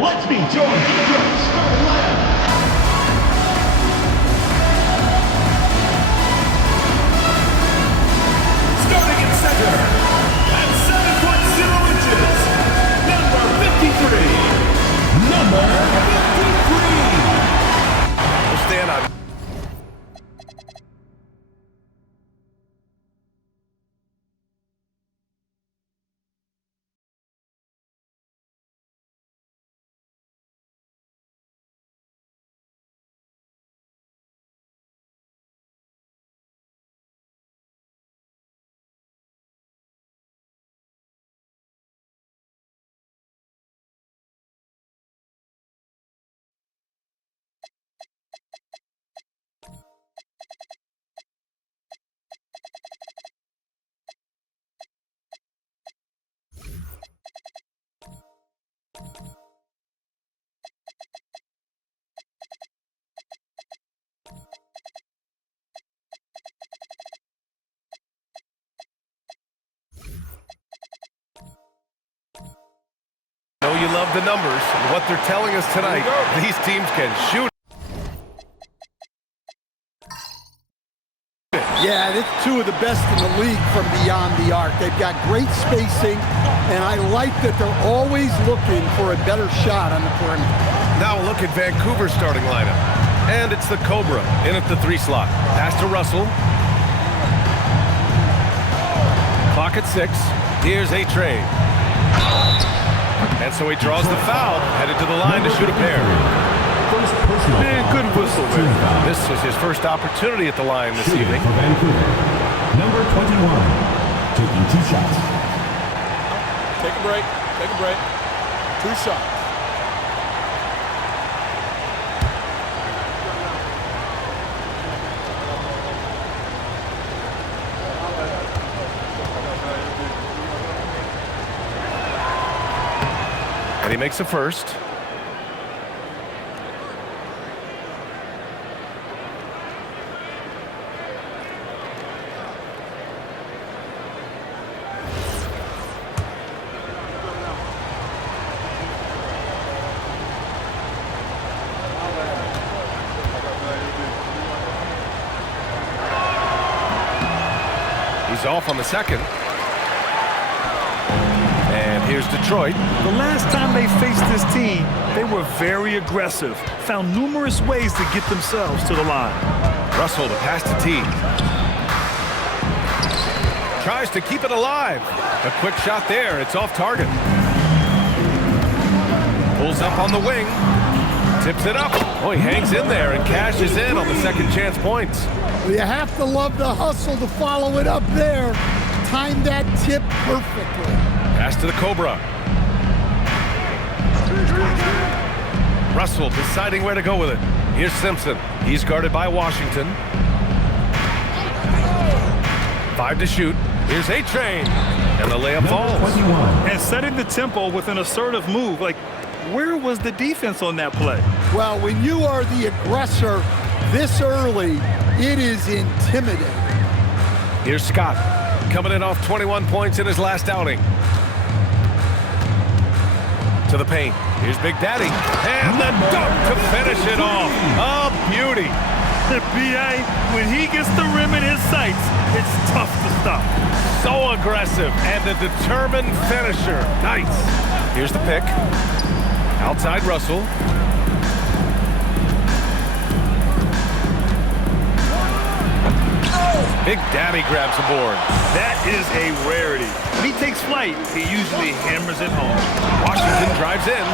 Let's meet your Detroit starting lineup. Starting in center, at 7'0" number 53. Number 53. We'll stand on. I know you love the numbers and what they're telling us tonight. These teams can shoot. Yeah, it's two of the best in the league from beyond the arc. They've got great spacing, and I like that they're always looking for a better shot on the perimeter. Now a look at Vancouver's starting lineup. And it's the Cobra in at the 3 slot. Pass to Russell. Clock at 6. Here's A-Train. And so he draws the foul, headed to the line to shoot a pair. And good whistle there. This is his first opportunity at the line this evening. For Vancouver, number 21, taking 2 shots. Take a break. Take a break. 2 shots. And he makes a first. He's off on the second. And here's Detroit. The last time they faced this team, they were very aggressive, found numerous ways to get themselves to the line. Russell to pass to T. Tries to keep it alive. A quick shot there. It's off target. Pulls up on the wing. Tips it up. Oh, he hangs in there and cashes in on the second chance points. Well, you have to love the hustle to follow it up there. Timed that tip perfectly. Pass to the Cobra. Russell deciding where to go with it. Here's Simpson. He's guarded by Washington. 5 to shoot. Here's A-Train. And the layup falls. And setting the tempo with an assertive move. Like, where was the defense on that play? Well, when you are the aggressor this early, it is intimidating. Here's Scott. Coming in off 21 points in his last outing. To the paint. Here's Big Daddy. And the dunk to finish it off. A beauty. BA, when he gets the rim in his sights, it's tough to stop. So aggressive and a determined finisher. Nice. Here's the pick. Outside Russell. Big Daddy grabs a board. That is a rarity. When he takes flight, he usually hammers it home. Washington drives in.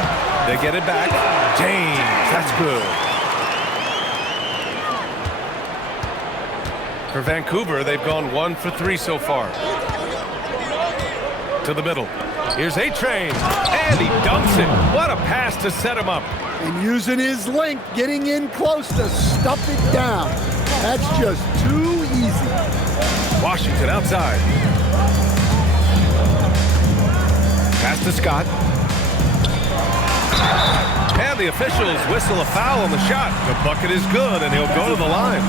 They get it back. James, that's good. For Vancouver, they've gone 1 for 3 so far. To the middle. Here's A-Train. And he dunks it. What a pass to set him up. And using his length, getting in close to stuff it down. That's just too easy. Washington outside. Pass to Scott. And the officials whistle a foul on the shot. The bucket is good, and he'll go to the line.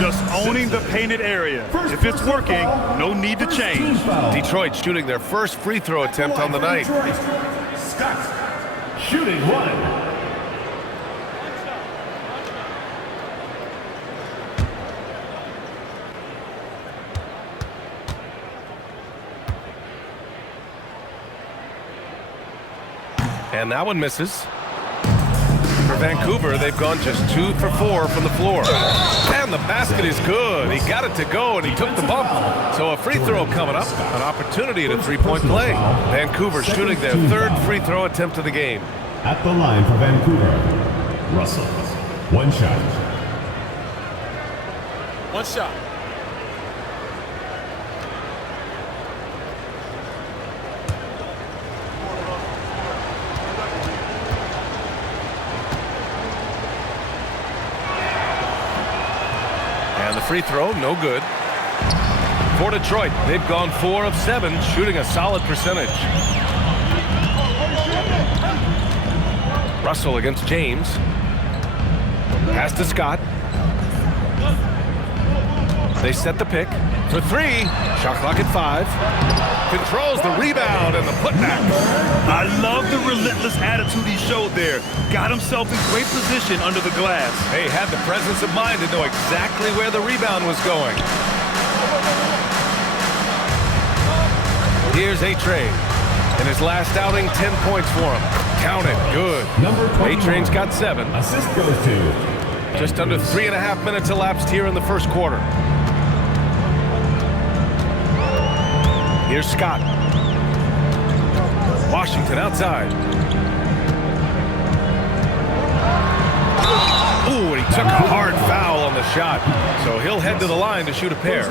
Just owning the painted area. If it's working, no need to change. Detroit shooting their first free throw attempt on the night. shooting one. And that one misses. For Vancouver, they've gone just 2 for 4 from the floor. And the basket is good. He got it to go, and he took the bump. So a free throw coming up. An opportunity at a three-point play. Vancouver shooting their third free throw attempt of the game. At the line for Vancouver, Russell. One shot. One shot. And the free throw, no good. For Detroit, they've gone 4 of 7, shooting a solid percentage. Russell against James. Pass to Scott. They set the pick for 3. Shot clock at 5. Controls the rebound and the putback. I love the relentless attitude he showed there. Got himself in great position under the glass. He had the presence of mind to know exactly where the rebound was going. Here's A-Train. In his last outing, 10 points for him. Count it. Good. Number 21. A-Train's got 7. Assist goes to. Just under 3.5 minutes elapsed here in the first quarter. Here's Scott. Washington outside. Ooh, and he took a hard foul on the shot. So he'll head to the line to shoot a pair.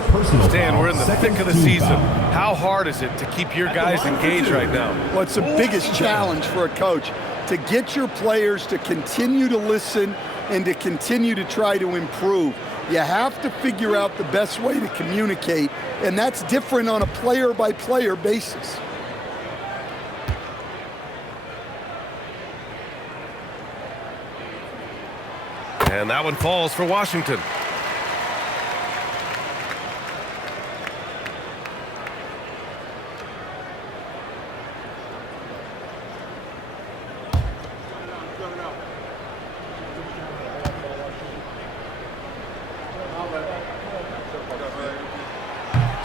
Stan, we're in the thick of the season. How hard is it to keep your guys engaged right now? Well, it's the biggest challenge for a coach, to get your players to continue to listen and to continue to try to improve. You have to figure out the best way to communicate, and that's different on a player-by-player basis. And that one falls for Washington.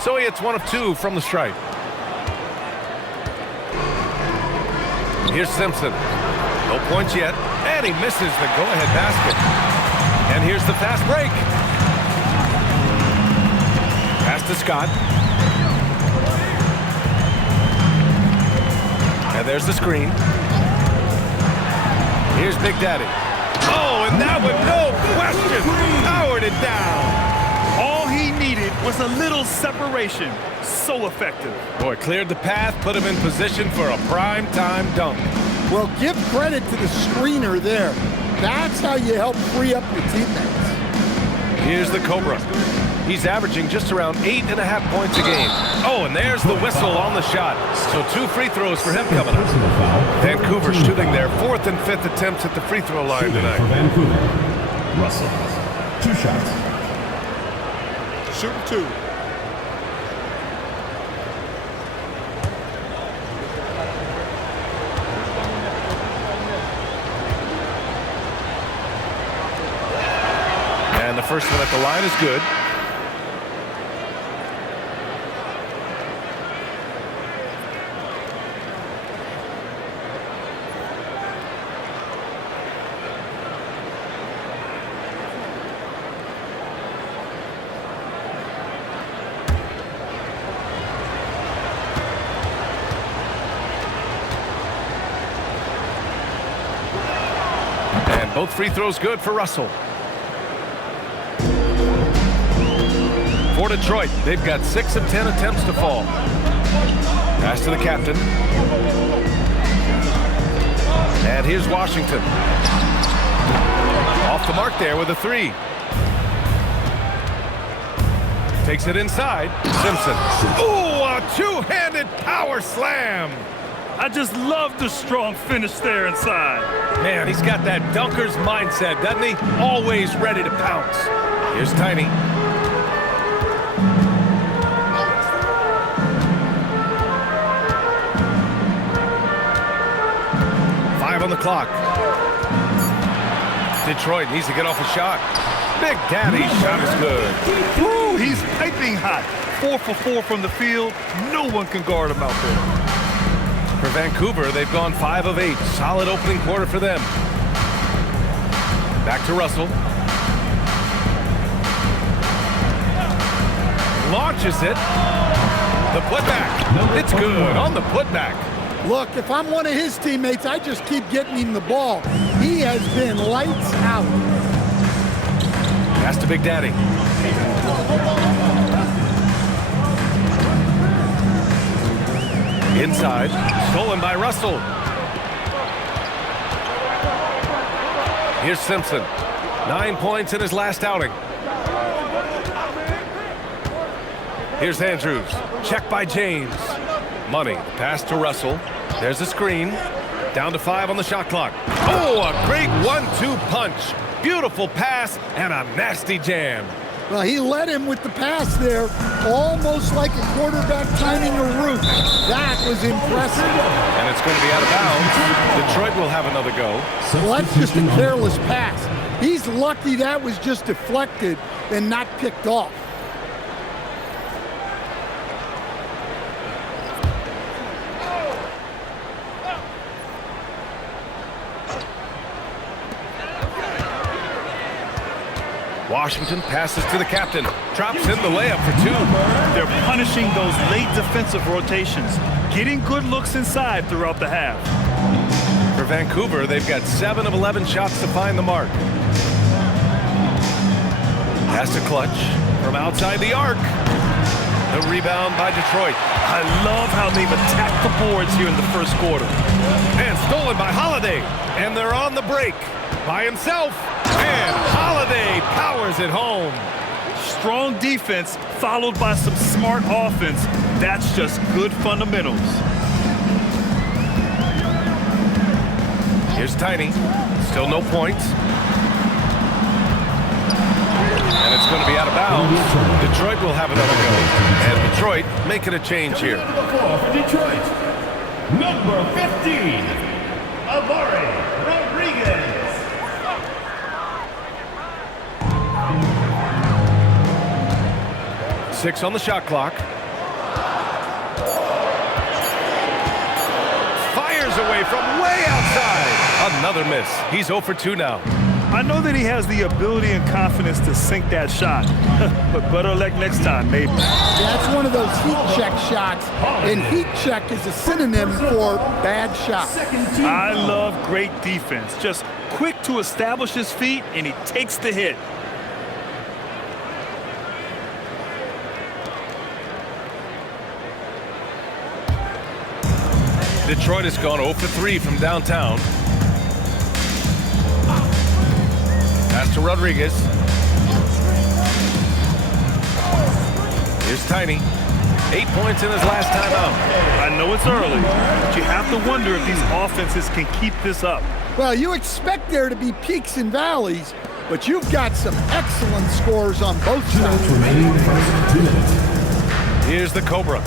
So he hits 1 of 2 from the stripe. Here's Simpson. No points yet. And he misses the go-ahead basket. And here's the fast break. Pass to Scott. And there's the screen. Here's Big Daddy. Oh, and that one, no question, powered it down. All he needed was a little separation. So effective. Boy, cleared the path, put him in position for a prime-time dunk. Well, give credit to the screener there. That's how you help free up your teammates. Here's the Cobra. He's averaging just around 8.5 points a game. Oh, and there's the whistle on the shot. So 2 free throws for him coming up. Vancouver shooting their 4th and 5th attempts at the free throw line tonight. For Vancouver, Russell. 2 shots. Shooting 2. And the first one at the line is good. And both free throws good for Russell. For Detroit, they've got 6 of 10 attempts to fall. Pass to the captain. And here's Washington. Off the mark there with a 3. Takes it inside. Simpson. Ooh, a 2-handed power slam. I just love the strong finish there inside. Man, he's got that dunker's mindset, doesn't he? Always ready to pounce. Here's Tiny. on the clock. Detroit needs to get off a shot. Big Daddy's shot is good. Woo, he's piping hot. 4 for 4 from the field. No one can guard him out there. For Vancouver, they've gone 5 of 8. Solid opening quarter for them. Back to Russell. Launches it. The putback. It's good on the putback. Look, if I'm one of his teammates, I just keep getting him the ball. He has been lights out. Pass to Big Daddy. Inside, stolen by Russell. Here's Simpson. 9 points in his last outing. Here's Andrews. Check by James. Money. Pass to Russell. There's a screen. Down to 5 on the shot clock. Oh, a great 1-2 punch. Beautiful pass and a nasty jam. Well, he led him with the pass there, almost like a quarterback timing a route. That was impressive. And it's going to be out of bounds. Detroit will have another go. Well, that's just a careless pass. He's lucky that was just deflected and not picked off. Washington passes to the captain. Drops in the layup for 2. They're punishing those late defensive rotations, getting good looks inside throughout the half. For Vancouver, they've got 7 of 11 shots to find the mark. Pass to Clutch from outside the arc. The rebound by Detroit. I love how they've attacked the boards here in the first quarter. And stolen by Holiday. And they're on the break by himself. And Holiday powers it home. Strong defense followed by some smart offense. That's just good fundamentals. Here's Tiny. Still no points. And it's going to be out of bounds. Detroit will have another go. And Detroit making a change here. For Detroit, number 15, Amari Rodriguez. 6 on the shot clock. Fires away from way outside. Another miss. He's 0 for 2 now. I know that he has the ability and confidence to sink that shot, but better luck next time, maybe. That's one of those heat check shots, and heat check is a synonym for bad shot. I love great defense. Just quick to establish his feet, and he takes the hit. Detroit has gone 0 for 3 from downtown. Pass to Rodriguez. Here's Tiny. 8 points in his last time out. I know it's early, but you have to wonder if these offenses can keep this up. Well, you expect there to be peaks and valleys, but you've got some excellent scores on both sides. Remaining first 2 minutes. Here's the Cobra.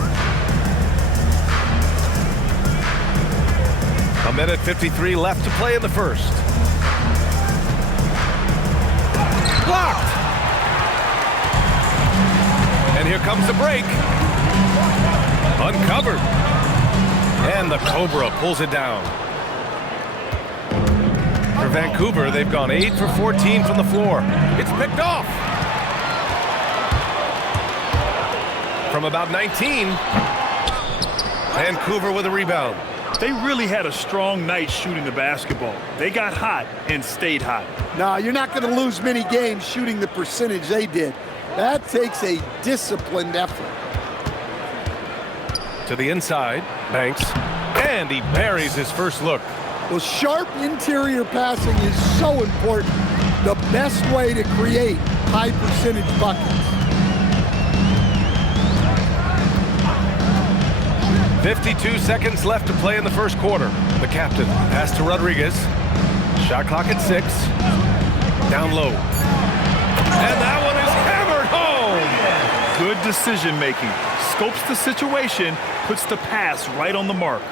A minute 53 left to play in the first. Blocked! And here comes the break. Uncovered. And the Cobra pulls it down. For Vancouver, they've gone 8 for 14 from the floor. It's picked off. From about 19, Vancouver with a rebound. They really had a strong night shooting the basketball. They got hot and stayed hot. No, you're not going to lose many games shooting the percentage they did. That takes a disciplined effort. To the inside, Banks, and he buries his first look. Well, sharp interior passing is so important. The best way to create high percentage buckets. 52 seconds left to play in the first quarter. The captain, pass to Rodriguez. Shot clock at 6. Down low. And that one is hammered home. Good decision making. Scopes the situation, puts the pass right on the mark.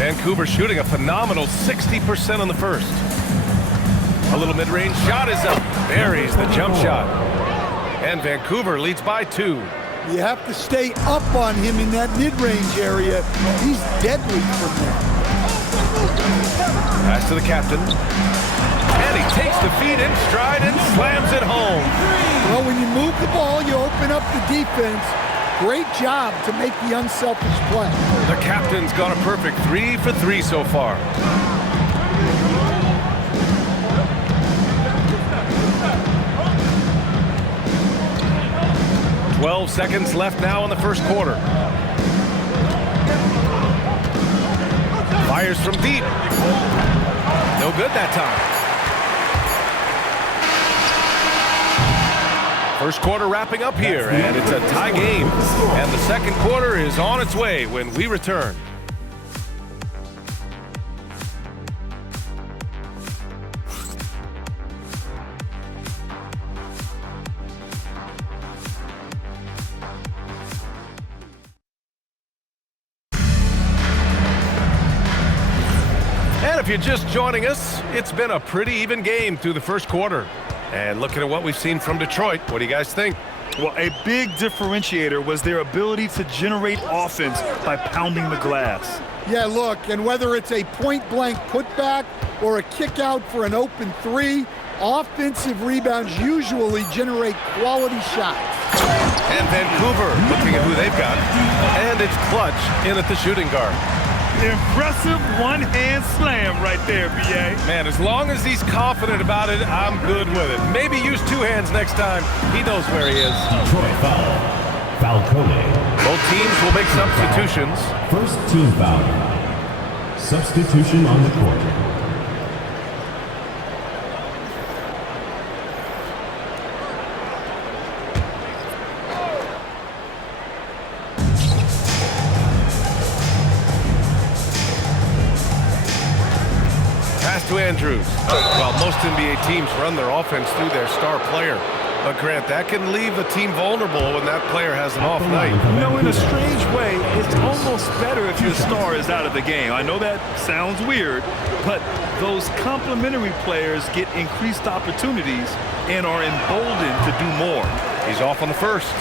Vancouver shooting a phenomenal 60% on the first. A little mid-range shot is up. Buries the jump shot. And Vancouver leads by 2. You have to stay up on him in that mid-range area. He's deadly from there. Pass to the captain. And he takes the feet in stride and slams it home. Well, when you move the ball, you open up the defense. Great job to make the unselfish play. The captain's got a perfect 3 for 3 so far. "12 seconds left now in the first quarter. Fires from deep. No good that time. First quarter wrapping up here, and it's a tie game. And the second quarter is on its way when we return. And if you're just joining us, it's been a pretty even game through the first quarter. And looking at what we've seen from Detroit, what do you guys think? Well, a big differentiator was their ability to generate offense by pounding the glass. Yeah, look, and whether it's a point-blank putback or a kick out for an open 3, offensive rebounds usually generate quality shots. And Vancouver looking at who they've got. And it's Clutch in at the shooting guard. Impressive one-hand slam right there, BA. Man, as long as he's confident about it, I'm good with it. Maybe use 2 hands next time. He knows where he is. Detroit foul. Falcone. Both teams will make substitutions. First team foul. Substitution on the court. To Andrews. Well, most NBA teams run their offense through their star player. But Grant, that can leave a team vulnerable when that player has an off night. You know, in a strange way, it's almost better if your star is out of the game. I know that sounds weird, but those complementary players get increased opportunities and are emboldened to do more. He's off on the first.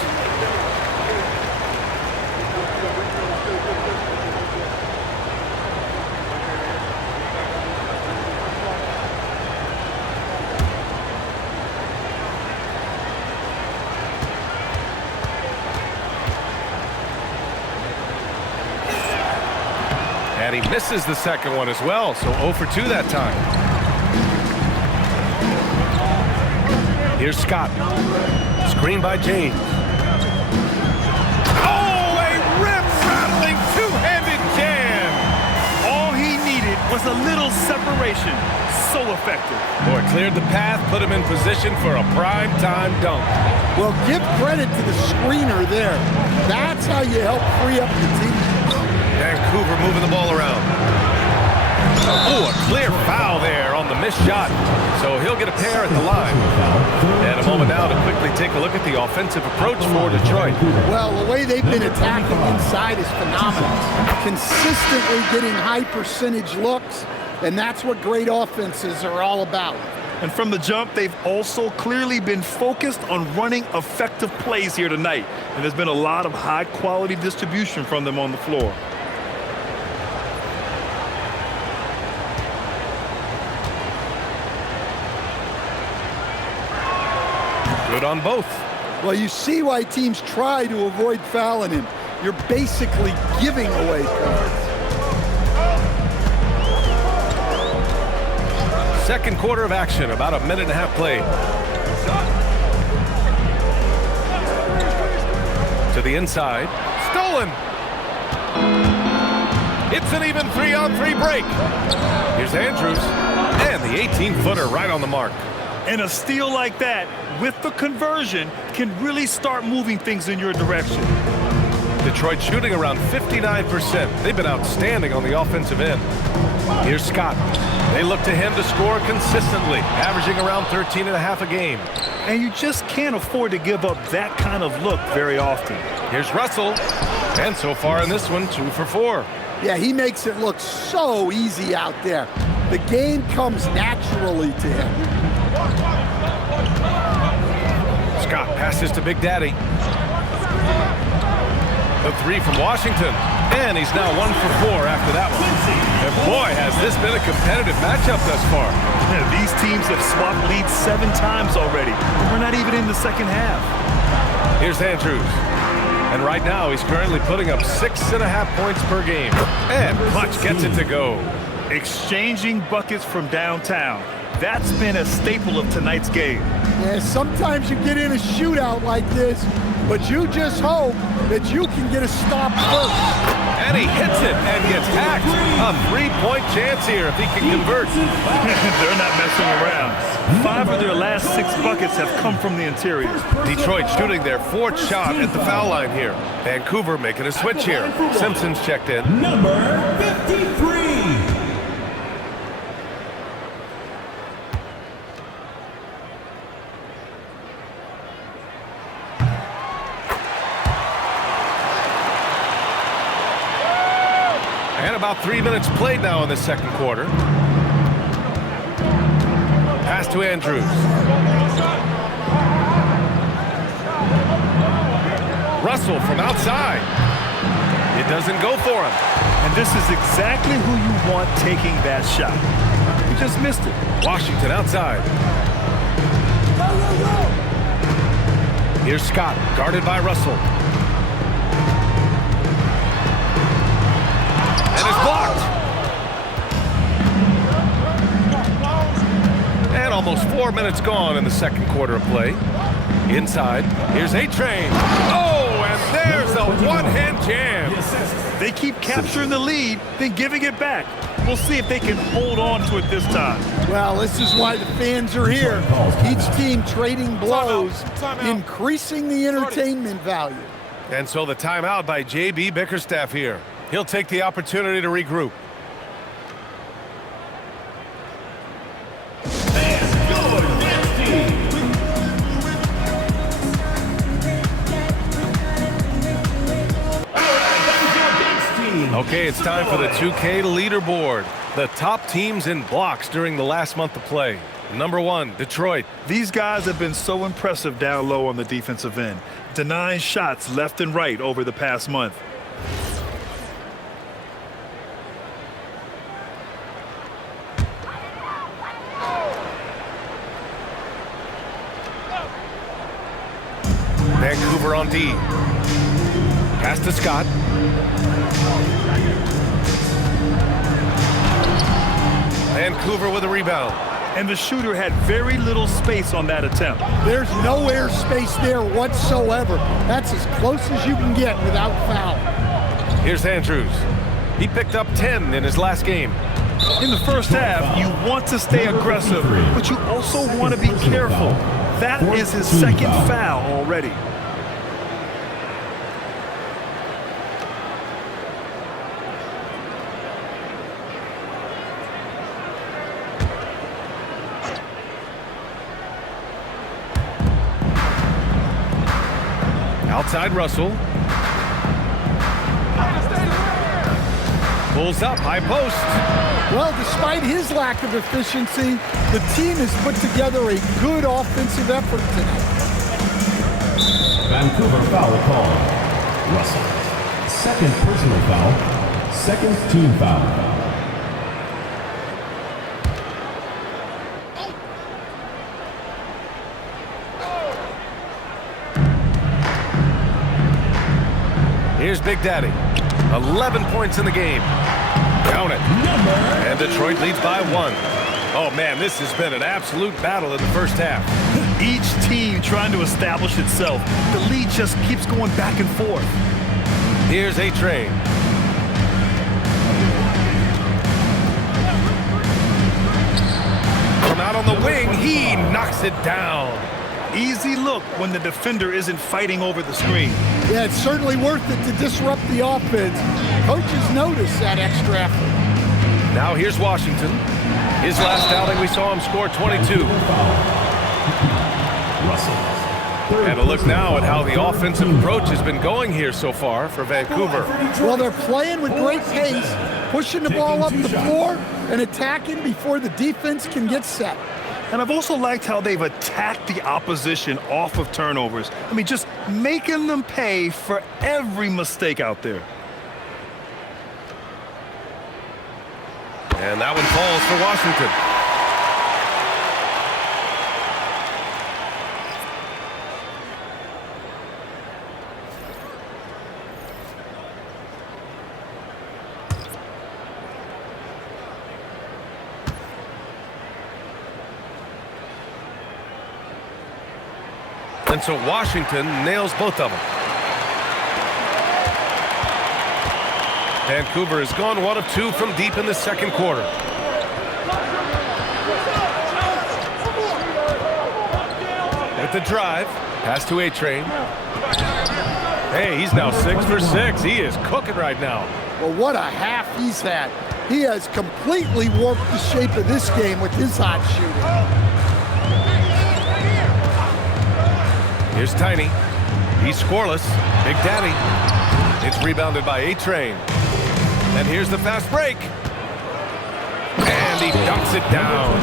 And he misses the second one as well, so 0 for 2 that time. Here's Scott. Screen by James. Oh, a rim-rattling two-handed jam! All he needed was a little separation. So effective. Boy, cleared the path, put him in position for a prime-time dunk. Well, give credit to the screener there. That's how you help free up the team. Vancouver moving the ball around. Oh, a clear foul there on the missed shot. So he'll get a pair at the line. And a moment now to quickly take a look at the offensive approach for Detroit. Well, the way they've been attacking inside is phenomenal. Consistently getting high percentage looks, and that's what great offenses are all about. And from the jump, they've also clearly been focused on running effective plays here tonight. And there's been a lot of high-quality distribution from them on the floor. Good on both. Well, you see why teams try to avoid fouling him. You're basically giving away points. Second quarter of action, about a minute and a half played. To the inside. Stolen! It's an even 3-on-3 break. Here's Andrews. And the 18-footer right on the mark. And a steal like that, with the conversion, can really start moving things in your direction. Detroit shooting around 59%. They've been outstanding on the offensive end. Here's Scott. They look to him to score consistently, averaging around 13.5 a game. And you just can't afford to give up that kind of look very often. Here's Russell. And so far in this one, 2 for 4. Yeah, he makes it look so easy out there. The game comes naturally to him. Scott passes to Big Daddy. The three from Washington. And he's now 1 for 4 after that one. And boy, has this been a competitive matchup thus far. Yeah, these teams have swapped leads 7 times already. We're not even in the second half. Here's Andrews. And right now, he's currently putting up 6.5 points per game. And Clutch gets it to go. Exchanging buckets from downtown. That's been a staple of tonight's game. Yeah, sometimes you get in a shootout like this, but you just hope that you can get a stop first. And he hits it and gets hacked. A 3-point chance here if he can convert. They're not messing around. 5 of their last 6 buckets have come from the interior. Detroit shooting their 4th shot at the foul line here. Vancouver making a switch here. Simpson's checked in. Number 53. And about 3 minutes played now in the second quarter. Pass to Andrews. Russell from outside. It doesn't go for him. And this is exactly who you want taking that shot. He just missed it. Washington outside. Here's Scott, guarded by Russell. And it's blocked. And almost 4 minutes gone in the second quarter of play. Inside, here's A-Train. Oh, and there's a one-hand jam. They keep capturing the lead, then giving it back. We'll see if they can hold on to it this time. Well, this is why the fans are here. Each team trading blows, increasing the entertainment value. And so the timeout by J.B. Bickerstaff here. He'll take the opportunity to regroup. Okay, it's time for the 2K leaderboard. The top teams in blocks during the last month of play. Number 1, Detroit. These guys have been so impressive down low on the defensive end, denying shots left and right over the past month. Vancouver on D. Pass to Scott. Vancouver with a rebound. And the shooter had very little space on that attempt. There's no air space there whatsoever. That's as close as you can get without foul. Here's Andrews. He picked up 10 in his last game. In the first half, you want to stay aggressive, but you also want to be careful. That is his second foul already. Outside Russell. Pulls up, high post. Well, despite his lack of efficiency, the team has put together a good offensive effort tonight. Vancouver foul call. Russell. Second personal foul. Second team foul. Here's Big Daddy. 11 points in the game. Count it. And Detroit leads by 1. Oh, man, this has been an absolute battle in the first half. Each team trying to establish itself. The lead just keeps going back and forth. Here's A-Train. From out on the wing, he knocks it down. Easy look when the defender isn't fighting over the screen. Yeah, it's certainly worth it to disrupt the offense. Coaches notice that extra effort. Now here's Washington. His last outing, we saw him score 22. Russell. And a look now at how the offensive approach has been going here so far for Vancouver. Well, they're playing with great pace, pushing the ball up the floor and attacking before the defense can get set. And I've also liked how they've attacked the opposition off of turnovers. I mean, just making them pay for every mistake out there. And that one falls for Washington. And so Washington nails both of them. Vancouver has gone 1 of 2 from deep in the second quarter. With the drive, pass to A-Train. Hey, he's now 6 for 6. He is cooking right now. Well, what a half he's had. He has completely warped the shape of this game with his hot shooting. Here's Tiny. He's scoreless. Big Daddy. It's rebounded by A-Train. And here's the fast break. And he dunks it down.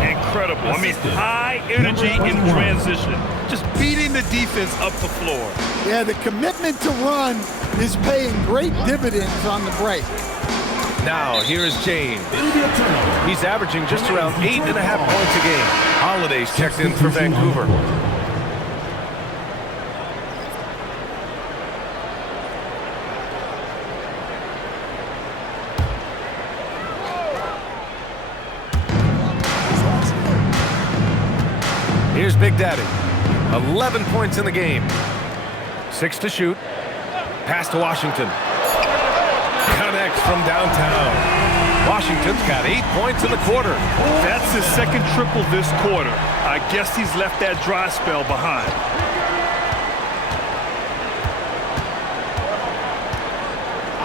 Incredible. I mean, high energy in transition. Just beating the defense up the floor. Yeah, the commitment to run is paying great dividends on the break. Now, here is James. He's averaging just around 8.5 points a game. Holiday's checked in for Vancouver. Here's Big Daddy. 11 points in the game. 6 to shoot. Pass to Washington. Connects from downtown. Washington's got 8 points in the quarter. That's his second triple this quarter. I guess he's left that dry spell behind.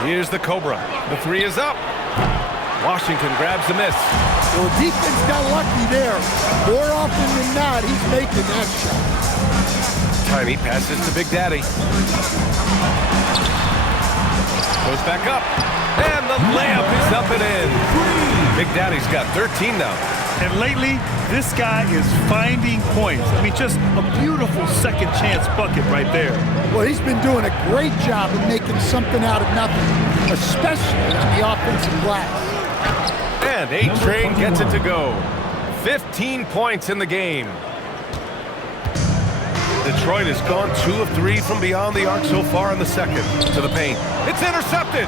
Here's the Cobra. The 3 is up. Washington grabs the miss. Well, the defense got lucky there. More often than not, he's making that shot. Tiny passes to Big Daddy. Goes back up. And the layup is up and in. Big Daddy's got 13 now. And lately, this guy is finding points. I mean, just a beautiful second chance bucket right there. Well, he's been doing a great job of making something out of nothing, especially on the offensive glass. And A-Train gets it to go. 15 points in the game. Detroit has gone 2 of 3 from beyond the arc so far in the second. To the paint. It's intercepted.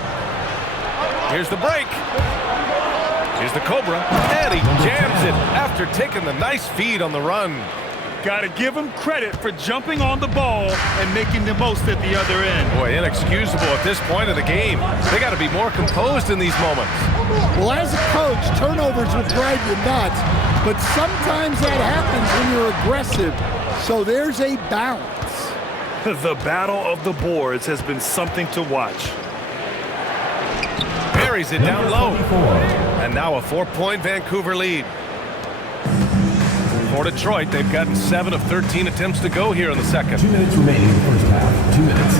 Here's the break. Here's the Cobra. And he jams it after taking the nice feed on the run. Got to give him credit for jumping on the ball and making the most at the other end. Boy, inexcusable at this point of the game. They got to be more composed in these moments. Well, as a coach, turnovers will drive you nuts, but sometimes that happens when you're aggressive. So there's a balance. The battle of the boards has been something to watch. Buries it down low. And now a 4-point Vancouver lead. For Detroit, they've gotten 7 of 13 attempts to go here in the second. 2 minutes remaining in the first half. 2 minutes.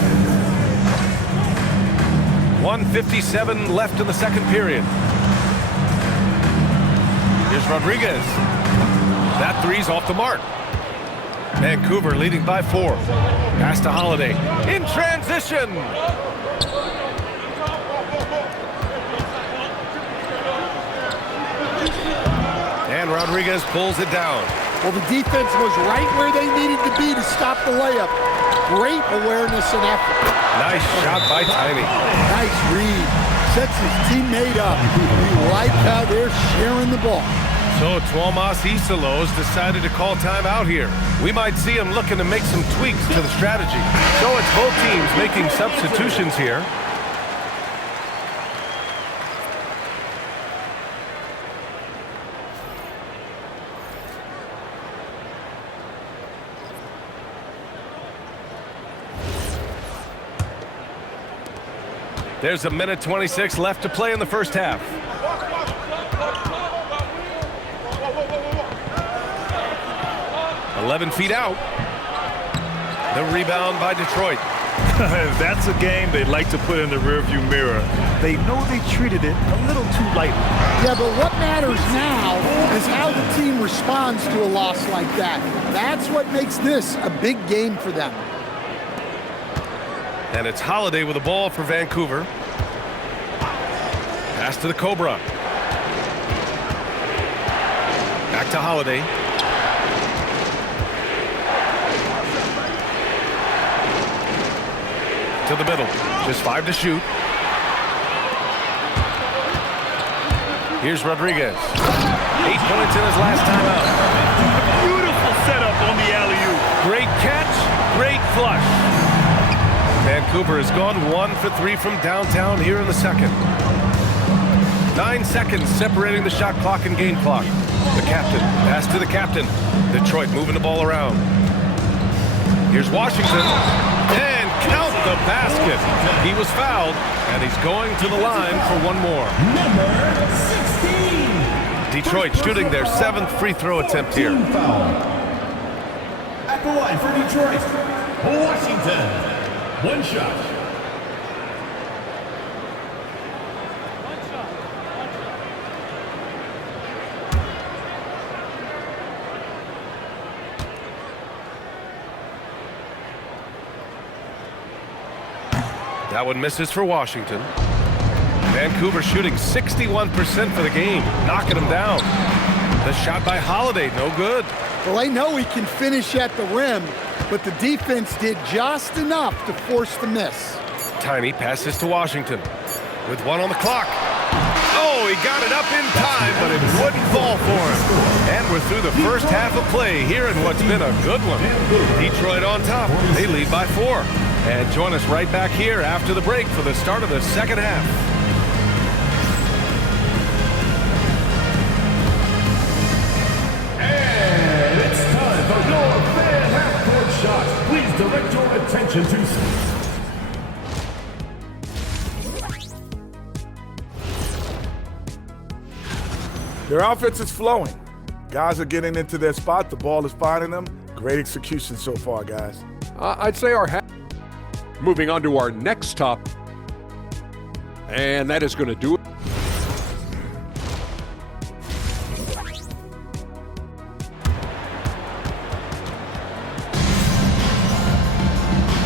1:57 left in the second period. Here's Rodriguez. That 3's off the mark. Vancouver leading by 4. Pass to Holiday. In transition. And Rodriguez pulls it down. Well, the defense was right where they needed to be to stop the layup. Great awareness and effort. Nice shot by Tiny. Nice read. Sets his teammate up. We like how they're sharing the ball. So Tuomas Isalos decided to call timeout here. We might see him looking to make some tweaks to the strategy. So it's both teams making substitutions here. There's a minute 26 left to play in the first half. $11 feet out. The rebound by Detroit. That's a game they'd like to put in the rearview mirror. They know they treated it a little too lightly. Yeah, but what matters now is how the team responds to a loss like that. That's what makes this a big game for them. And it's Holiday with the ball for Vancouver. Pass to the Cobra. Back to Holiday. To the middle. Just 5 to shoot. Here's Rodriguez. 8 points in his last time out. Beautiful setup on the alley-oop. Great catch, great flush. Vancouver has gone 1 for 3 from downtown here in the second. 9 seconds separating the shot clock and game clock. The captain, pass to the captain. Detroit moving the ball around. Here's Washington, and count the basket. He was fouled, and he's going to the line for one more. Number 16. Detroit shooting their 7th free throw attempt here. Team foul. At the line for Detroit, Washington. One shot. That one misses for Washington. Vancouver shooting 61% for the game, knocking them down. The shot by Holiday, no good. Well, I know he can finish at the rim, but the defense did just enough to force the miss. Tiny passes to Washington with 1 on the clock. Oh, he got it up in time, but it wouldn't fall for him. And we're through the first half of play here in what's been a good one. Detroit on top. They lead by 4. And join us right back here after the break for the start of the second half. And it's time for your fan half-court shot. Please direct your attention to... Their offense is flowing. Guys are getting into their spot. The ball is finding them. Great execution so far, guys. I'd say moving on to our next top, and that is going to do it.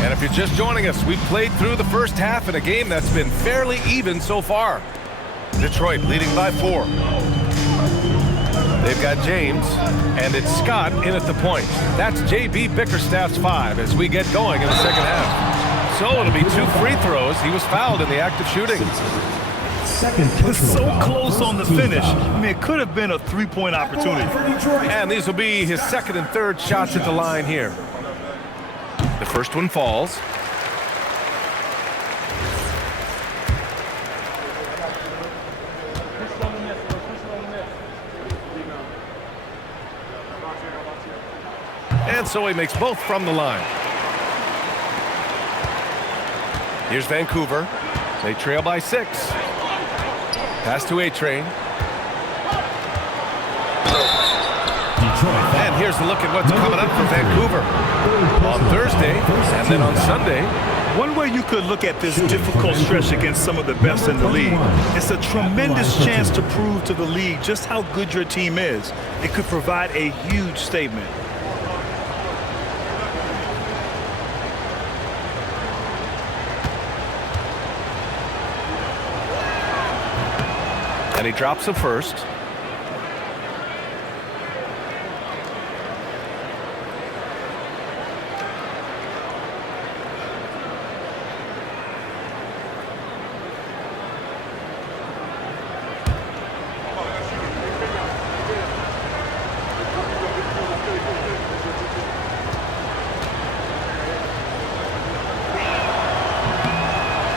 And if you're just joining us, we've played through the first half in a game that's been fairly even so far. Detroit leading by 4. They've got James, and it's Scott in at the point. That's J.B. Bickerstaff's 5 as we get going in the second half. So it'll be 2 free throws. He was fouled in the act of shooting. Second It's so close on the finish. I mean, it could have been a 3-point opportunity. And these will be his 2nd and 3rd shots at the line here. The first one falls. And so he makes both from the line. Here's Vancouver. They trail by 6. Pass to A-Train. And here's a look at what's coming up for Vancouver on Thursday and then on Sunday. One way you could look at this difficult stretch against some of the best in the league, it's a tremendous chance to prove to the league just how good your team is. It could provide a huge statement. And he drops the first.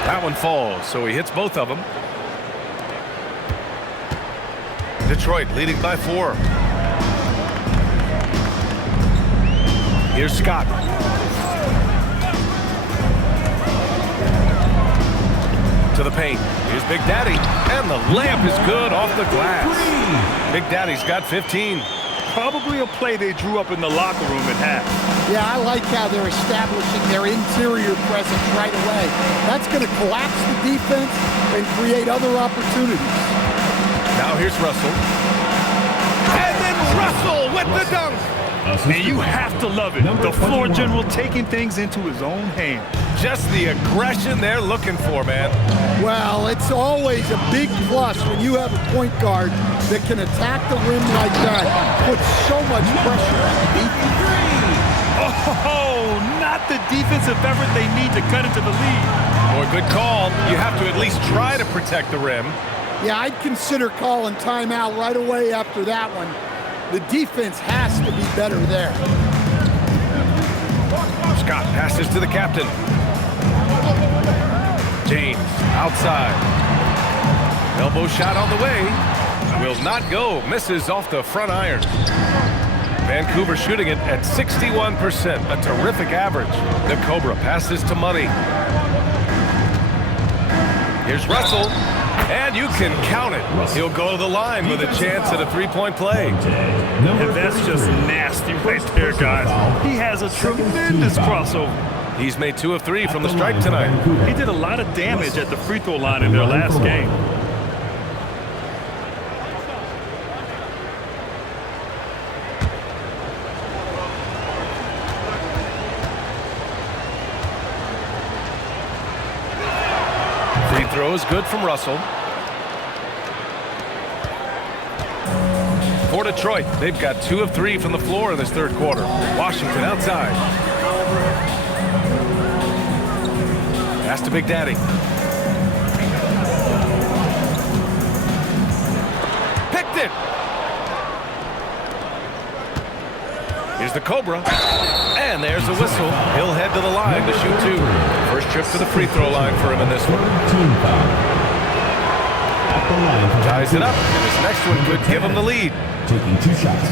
That one falls, so he hits both of them. Detroit leading by 4. Here's Scott. To the paint. Here's Big Daddy. And the layup is good off the glass. Big Daddy's got 15. Probably a play they drew up in the locker room at half. Yeah, I like how they're establishing their interior presence right away. That's going to collapse the defense and create other opportunities. Now here's Russell. And then Russell with the dunk. And you have to love it. The floor general taking things into his own hands. Just the aggression they're looking for, man. Well, it's always a big plus when you have a point guard that can attack the rim like that. Puts so much pressure on the defense. Oh, not the defensive effort they need to cut into the lead. Boy, good call. You have to at least try to protect the rim. Yeah, I'd consider calling timeout right away after that one. The defense has to be better there. Scott passes to the captain. James outside. Elbow shot on the way. Will not go. Misses off the front iron. Vancouver shooting it at 61%. A terrific average. The Cobra passes to Money. Here's Russell. And you can count it. He'll go to the line with a chance at a three-point play. And that's just nasty right there, guys. He has a tremendous crossover. He's made 2 of 3 from the stripe tonight. He did a lot of damage at the free throw line in their last game. Free throw is good from Russell. For Detroit, they've got 2 of 3 from the floor in this third quarter. Washington outside. Pass to Big Daddy. Picked it. Here's the Cobra. And there's a whistle. He'll head to the line to shoot 2. First trip to the free throw line for him in this one. Ties it up, and his next one could give him the lead. Taking 2 shots.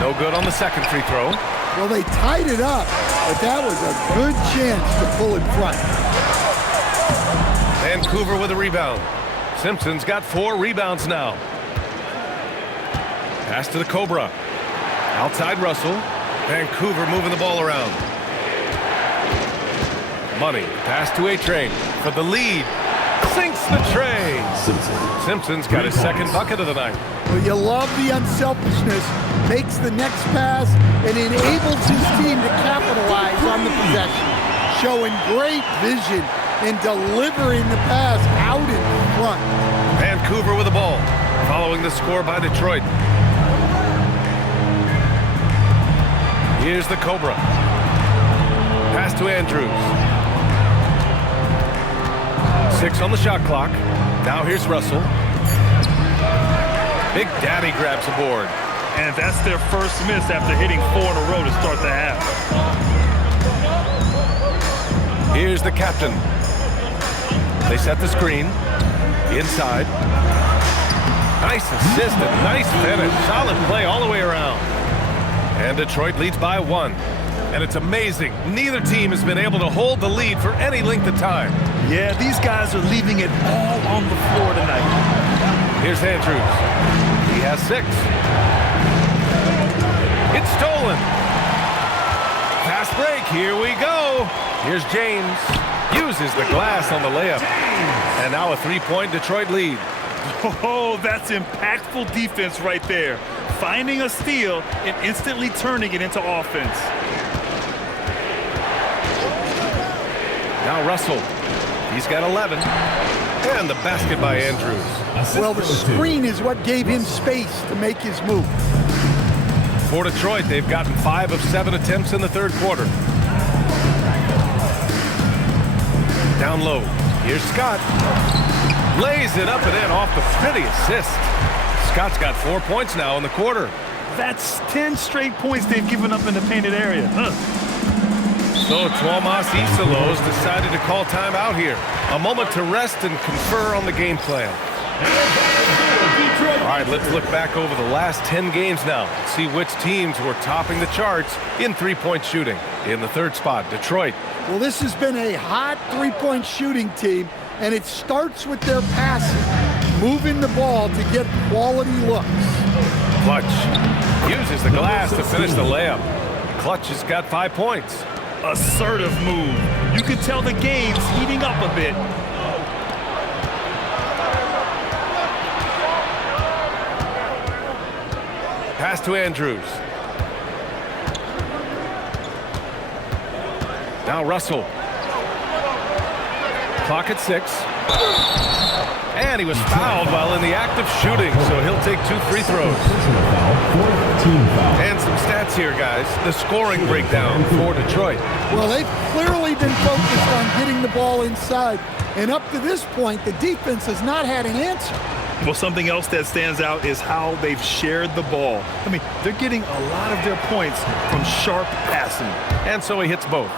No good on the second free throw. Well, they tied it up, but that was a good chance to pull in front. Vancouver with a rebound. Simpson's got 4 rebounds now. Pass to the Cobra. Outside Russell. Vancouver moving the ball around. Money. Pass to A-Train for the lead. Sinks the tray. Simpson's got his second bucket of the night. Well, you love the unselfishness. Makes the next pass and enables his team to capitalize on the possession. Showing great vision and delivering the pass out in front. Vancouver with the ball. Following the score by Detroit. Here's the Cobra. Pass to Andrews. 6 on the shot clock. Now here's Russell. Big Daddy grabs a board. And that's their first miss after hitting 4 in a row to start the half. Here's the captain. They set the screen. Inside. Nice assist and nice finish. Solid play all the way around. And Detroit leads by 1. And it's amazing. Neither team has been able to hold the lead for any length of time. Yeah, these guys are leaving it all on the floor tonight. Here's Andrews. He has 6. It's stolen. Fast break. Here we go. Here's James. Uses the glass on the layup. And now a 3-point Detroit lead. Oh, that's impactful defense right there. Finding a steal and instantly turning it into offense. Now Russell. He's got 11. And the basket by Andrews. Well, the screen is what gave him space to make his move. For Detroit, they've gotten 5 of 7 attempts in the third quarter. Down low. Here's Scott. Lays it up and in off the pretty assist. Scott's got 4 points now in the quarter. That's 10 straight points they've given up in the painted area. So Tuomas Isalos decided to call timeout here. A moment to rest and confer on the game plan. All right, let's look back over the last 10 games now. See which teams were topping the charts in three-point shooting. In the third spot, Detroit. Well, this has been a hot three-point shooting team, and it starts with their passing, moving the ball to get quality looks. Clutch uses the glass to finish the layup. Clutch has got 5 points. Assertive move. You can tell the game's heating up a bit. Pass to Andrews. Now Russell. Clock at 6. And he was fouled while in the act of shooting, so he'll take 2 free throws. Personal foul, fourth team foul. And some stats here, guys. The scoring breakdown for Detroit. Well, they've clearly been focused on getting the ball inside, and up to this point, the defense has not had an answer. Well, something else that stands out is how they've shared the ball. I mean, they're getting a lot of their points from sharp passing. And so he hits both.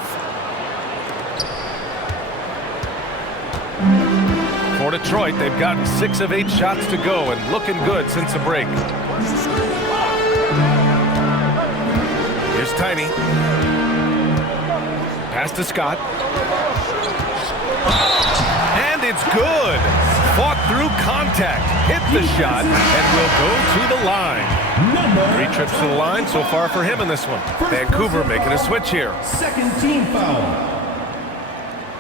For Detroit, they've gotten 6 of 8 shots to go and looking good since the break. Here's Tiny. Pass to Scott. And it's good. Fought through contact, hit the shot, and will go to the line. 3 trips to the line so far for him in this one. Vancouver making a switch here. Second team foul.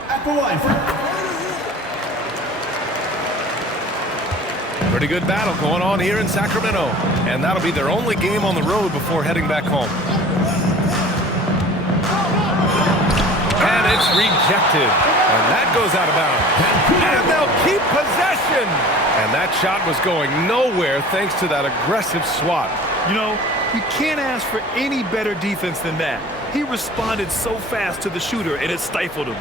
At the line for... Pretty good battle going on here in Sacramento. And that'll be their only game on the road before heading back home. And it's rejected. And that goes out of bounds. And they'll keep possession. And that shot was going nowhere thanks to that aggressive swat. You know, you can't ask for any better defense than that. He responded so fast to the shooter, and it stifled him.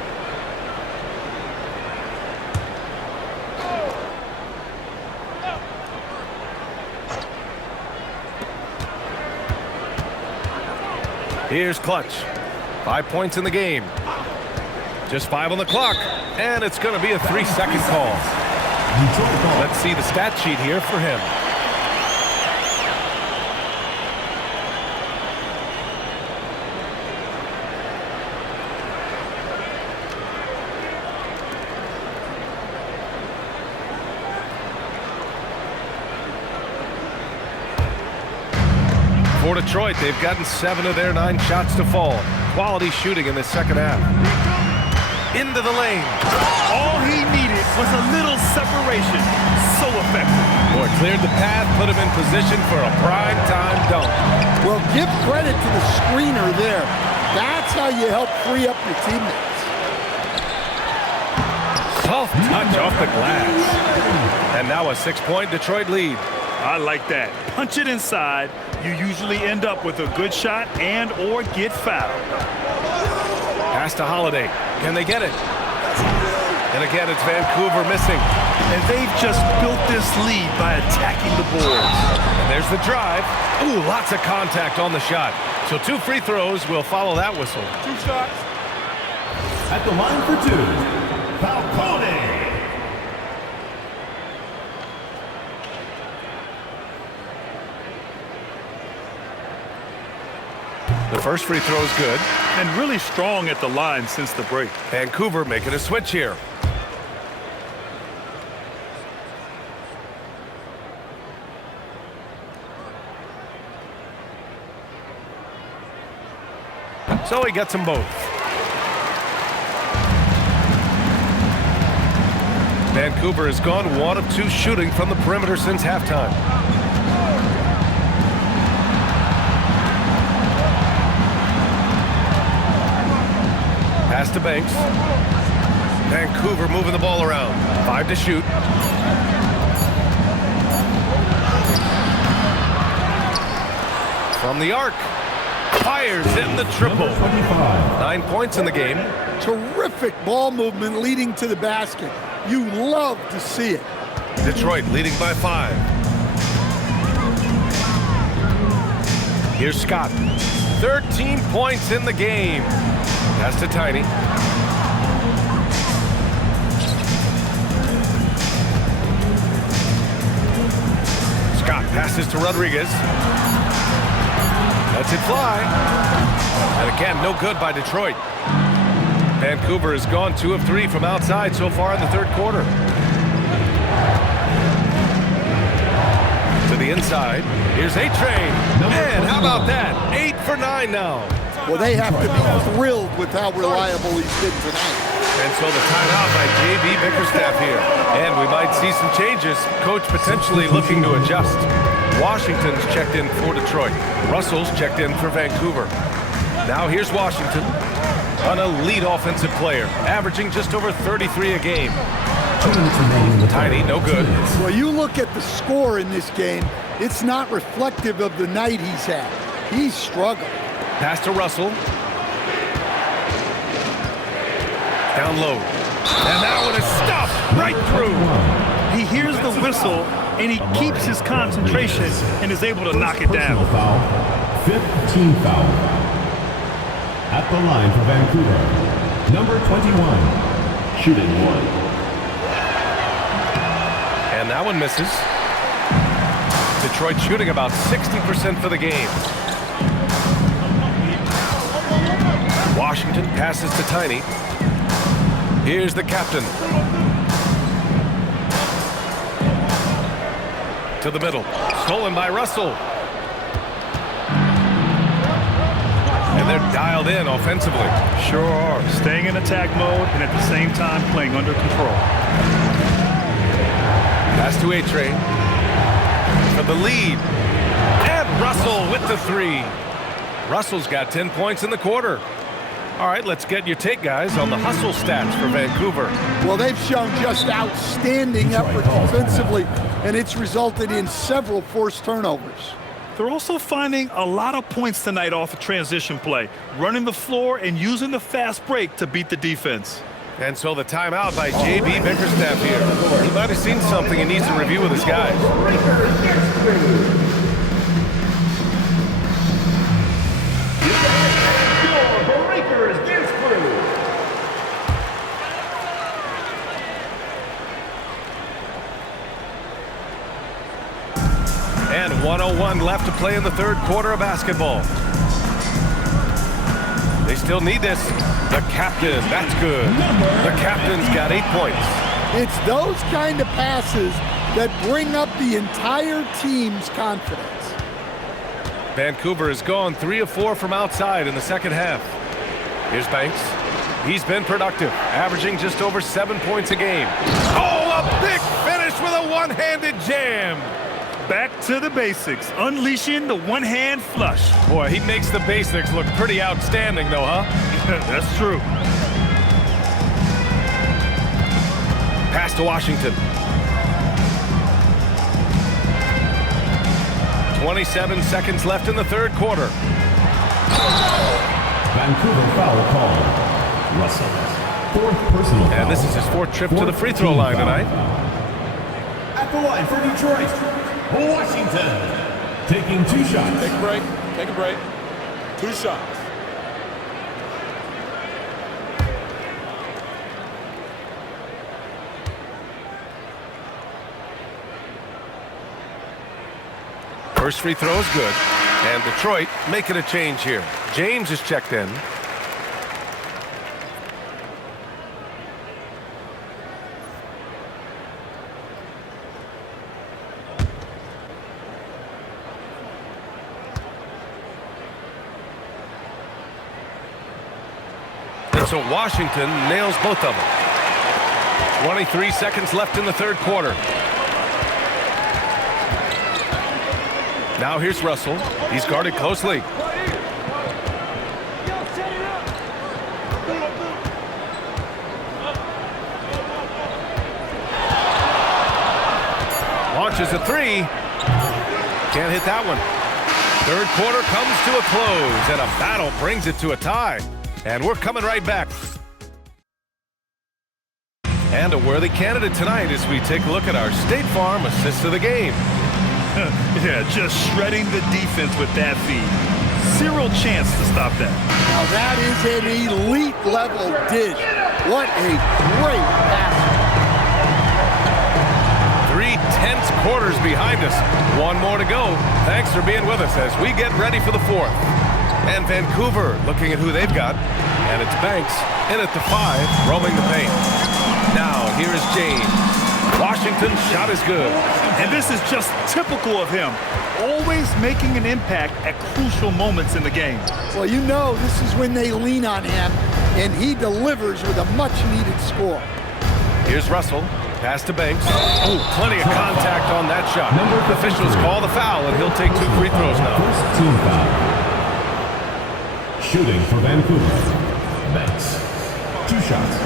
Here's Clutch. 5 points in the game. Just 5 on the clock. And it's going to be a 3-second call. Let's see the stat sheet here for him. For Detroit, they've gotten 7 of their 9 shots to fall. Quality shooting in the second half. Into the lane. All he needed was a little separation. So effective. Boy, cleared the path, put him in position for a prime-time dunk. Well, give credit to the screener there. That's how you help free up your teammates. Soft touch off the glass. And now a 6-point Detroit lead. I like that. Punch it inside. You usually end up with a good shot and or get fouled. Pass to Holiday. Can they get it? And again, it's Vancouver missing. And they've just built this lead by attacking the boards. And there's the drive. Ooh, lots of contact on the shot. So 2 free throws will follow that whistle. 2 shots. At the line for 2, Falcone. The first free throw is good. And really strong at the line since the break. Vancouver making a switch here. So he gets them both. Vancouver has gone 1 of 2 shooting from the perimeter since halftime. Pass to Banks. Vancouver moving the ball around. 5 to shoot. From the arc. Fires in the triple. 9 points in the game. Terrific ball movement leading to the basket. You love to see it. Detroit leading by 5. Here's Scott. 13 points in the game. Pass to Tiny. Scott passes to Rodriguez. Lets it fly. And again, no good by Detroit. Vancouver has gone 2 of 3 from outside so far in the third quarter. To the inside. Here's A-Train. And how about that? 8 for 9 now. Well, they have to be thrilled with how reliable he's been tonight. And so the timeout by J.B. Bickerstaff here. And we might see some changes. Coach potentially looking to adjust. Washington's checked in for Detroit. Russell's checked in for Vancouver. Now here's Washington, an elite offensive player, averaging just over 33 a game. Tiny, no good. Well, you look at the score in this game, it's not reflective of the night he's had. He's struggled. Pass to Russell. Down low. And that one is stuffed right through. He hears the whistle, and he keeps his concentration and is able to knock it down. Foul. 5th team foul. At the line for Vancouver, number 21, shooting 1. And that one misses. Detroit shooting about 60% for the game. Washington passes to Tiny. Here's the captain. To the middle. Stolen by Russell. And they're dialed in offensively. Sure are. Staying in attack mode and at the same time playing under control. Pass to A-Train. For the lead. And Russell with the 3. Russell's got 10 points in the quarter. All right, let's get your take, guys, on the hustle stats for Vancouver. Well, they've shown just outstanding effort defensively, and it's resulted in several forced turnovers. They're also finding a lot of points tonight off of transition play, running the floor and using the fast break to beat the defense. And so the timeout by J.B. Bickerstaff here. He might have seen something and needs to review with his guys. And 1:01 left to play in the third quarter of basketball. They still need this. The captain, that's good. The captain's got 8 points. It's those kind of passes that bring up the entire team's confidence. Vancouver has gone 3 of 4 from outside in the second half. Here's Banks. He's been productive, averaging just over 7 points a game. Oh, a big finish with a one-handed jam. Back to the basics, unleashing the one-hand flush. Boy, he makes the basics look pretty outstanding, though, huh? That's true. Pass to Washington. 27 seconds left in the third quarter. Vancouver foul called. Russell. 4th personal foul. And this is his 4th trip to the free throw line tonight. At the line for Detroit, Washington. Taking 2 shots. Take a break. Take a break. 2 shots. First free throw is good. And Detroit making a change here. James is checked in. And so Washington nails both of them. 23 seconds left in the third quarter. Now here's Russell. He's guarded closely. Launches a 3. Can't hit that one. Third quarter comes to a close, and a battle brings it to a tie. And we're coming right back. And a worthy candidate tonight as we take a look at our State Farm assist of the game. Yeah, just shredding the defense with that feed. Zero chance to stop that. Now that is an elite level dish. What a great pass. 3 tense quarters behind us. One more to go. Thanks for being with us as we get ready for the fourth. And Vancouver looking at who they've got. And it's Banks in at the 5, roaming the paint. Now, here is James. Washington's shot is good. And this is just typical of him. Always making an impact at crucial moments in the game. Well, you know this is when they lean on him, and he delivers with a much-needed score. Here's Russell. Pass to Banks. Oh, plenty of contact on that shot. Officials call the foul, and he'll take 2 free throws now. First team foul. Shooting for Vancouver. Banks. 2 shots.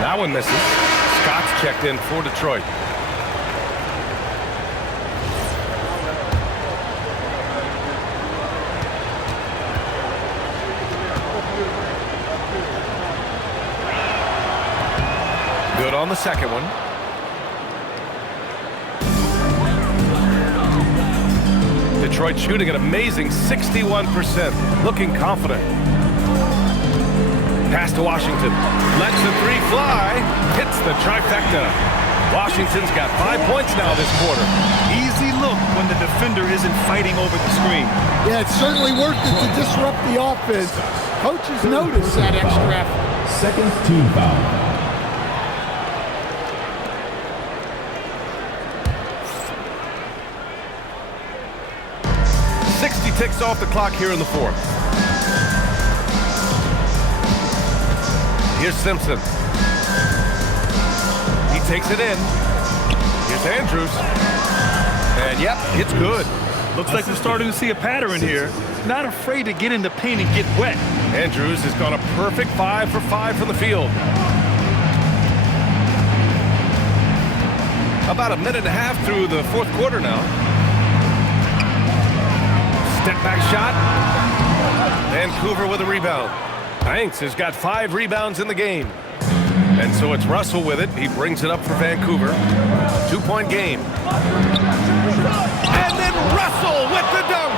That one misses. Scott's checked in for Detroit. Good on the second one. Detroit shooting an amazing 61%, looking confident. Pass to Washington. Lets the 3 fly. Hits the trifecta. Washington's got 5 points now this quarter. Easy look when the defender isn't fighting over the screen. Yeah, it's certainly worth it to disrupt the offense. Coaches notice that extra effort. Second team foul. Ticks off the clock here in the fourth. Here's Simpson. He takes it in. Here's Andrews. And yep, it's good. Looks like we're starting to see a pattern here. Not afraid to get in the paint and get wet. Andrews has gone a perfect 5 for 5 from the field. About a minute and a half through the fourth quarter now. Step back shot. Vancouver with a rebound. Banks has got 5 rebounds in the game. And so it's Russell with it. He brings it up for Vancouver. 2-point game. And then Russell with the dunk.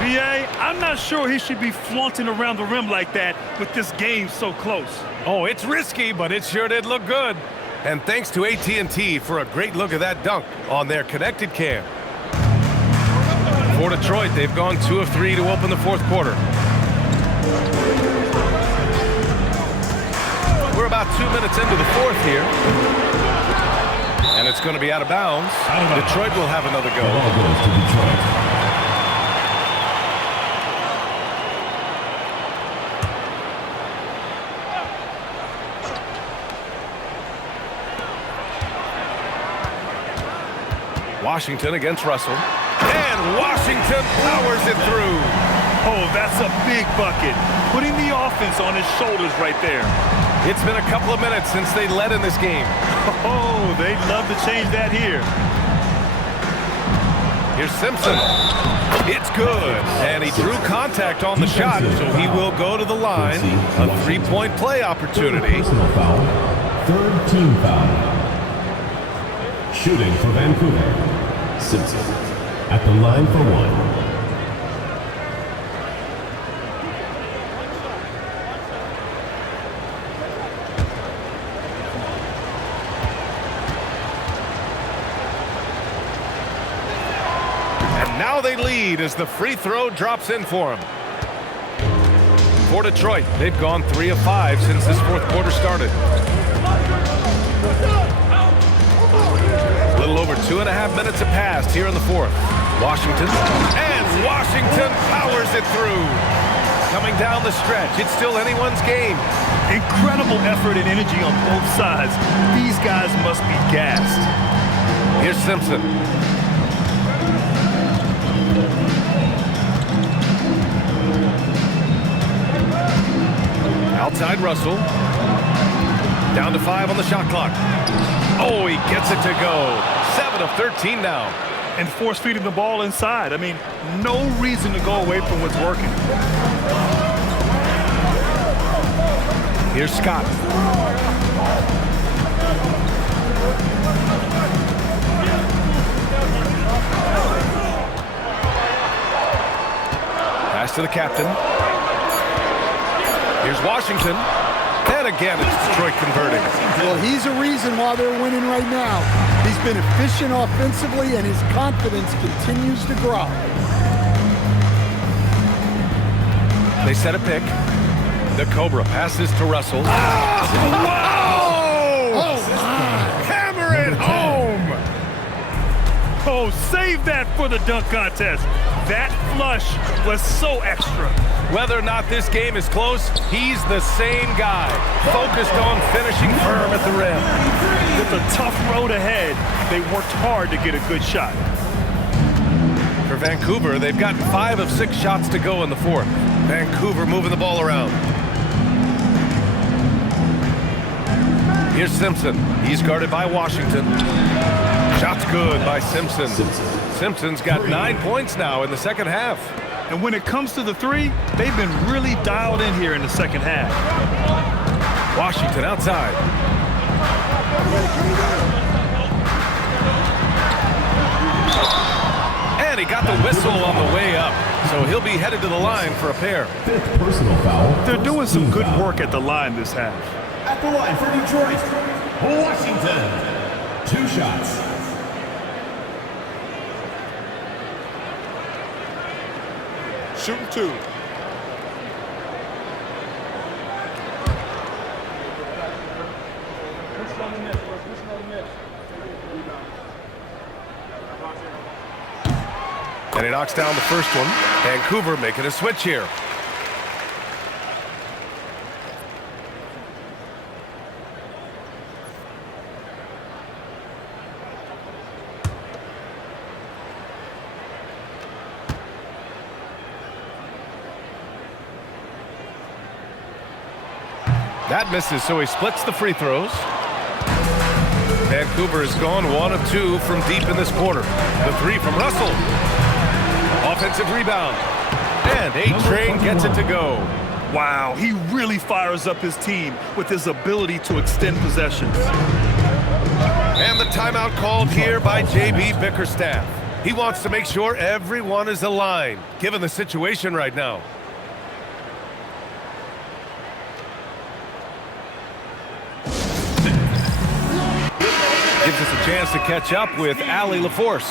BA, I'm not sure he should be flaunting around the rim like that with this game so close. Oh, it's risky, but it sure did look good. And thanks to AT&T for a great look at that dunk on their connected cam. For Detroit, they've gone 2 of 3 to open the fourth quarter. We're about 2 minutes into the fourth here. And it's going to be out of bounds. Detroit will have another go. Ball goes to Detroit. Washington against Russell. And Washington powers it through. Oh, that's a big bucket. Putting the offense on his shoulders right there. It's been a couple of minutes since they led in this game. Oh, they'd love to change that here. Here's Simpson. It's good. And he drew contact on the shot, so he will go to the line. A 3-point play opportunity. Personal foul. Third team foul. Shooting for Vancouver. Simpson at the line for 1. Now they lead as the free throw drops in for them. For Detroit, they've gone 3 of 5 since this fourth quarter started. A little over 2.5 minutes have passed here in the fourth. Washington powers it through. Coming down the stretch, it's still anyone's game. Incredible effort and energy on both sides. These guys must be gassed. Here's Simpson. Outside Russell. Down to 5 on the shot clock. Oh, he gets it to go. 7 of 13 now. And force feeding the ball inside. I mean, no reason to go away from what's working. Here's Scott. Pass to the captain. Here's Washington. And again, it's Detroit converting. Well, he's a reason why they're winning right now. He's been efficient offensively, and his confidence continues to grow. They set a pick. The Cobra passes to Russell. Wow! Hammer it home! Oh, save that for the dunk contest. That flush was so extra. Whether or not this game is close, he's the same guy, focused on finishing firm at the rim. With a tough road ahead, they worked hard to get a good shot. For Vancouver, they've gotten 5 of 6 shots to go in the fourth. Vancouver moving the ball around. Here's Simpson. He's guarded by Washington. Shot's good by Simpson. Simpson's got 9 points now in the second half. And when it comes to the three, they've been really dialed in here in the second half. Washington outside. And he got the whistle on the way up, so he'll be headed to the line for a pair. 5th personal foul. They're doing some good Team foul. work at the line this half. At the line for Detroit, Washington. 2 shots. Shooting 2. And he knocks down the first one. Vancouver making a switch here. That misses, so he splits the free throws. Vancouver has gone 1 of 2 from deep in this quarter. The 3 from Russell. Offensive rebound. And A-Train gets it to go. Wow, he really fires up his team with his ability to extend possessions. And the timeout called here by J.B. Bickerstaff. He wants to make sure everyone is aligned, given the situation right now. Gives us a chance to catch up with Allie LaForce.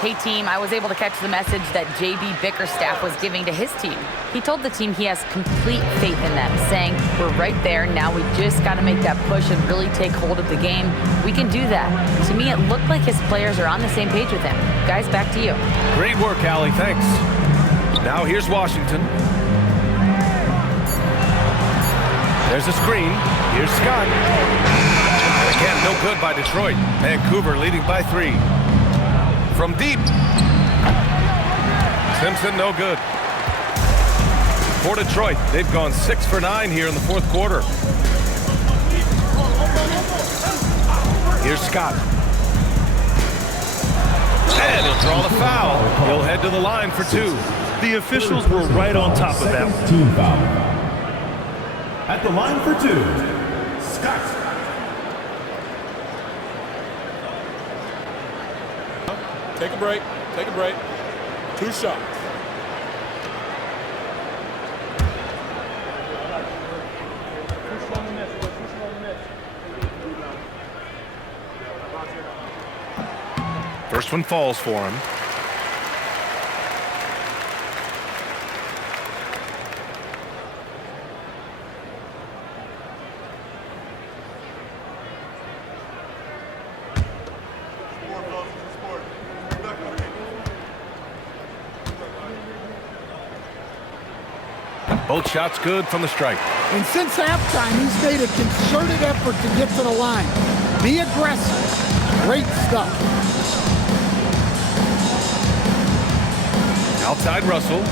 Hey team, I was able to catch the message that J.B. Bickerstaff was giving to his team. He told the team he has complete faith in them, saying, we're right there, now we just got to make that push and really take hold of the game. We can do that. To me, it looked like his players are on the same page with him. Guys, back to you. Great work, Allie, thanks. Now here's Washington. There's a screen. Here's Scott. And again, no good by Detroit. Vancouver leading by 3. From deep. Simpson, no good. For Detroit, they've gone 6 for 9 here in the fourth quarter. Here's Scott. And he'll draw the foul. He'll head to the line for 2. The officials were right on top of that one. Team foul. At the line for 2, Scott. Take a break. Take a break. 2 shots. First one falls for him. Both shots good from the stripe. And since halftime, he's made a concerted effort to get to the line. Be aggressive. Great stuff. Outside Russell.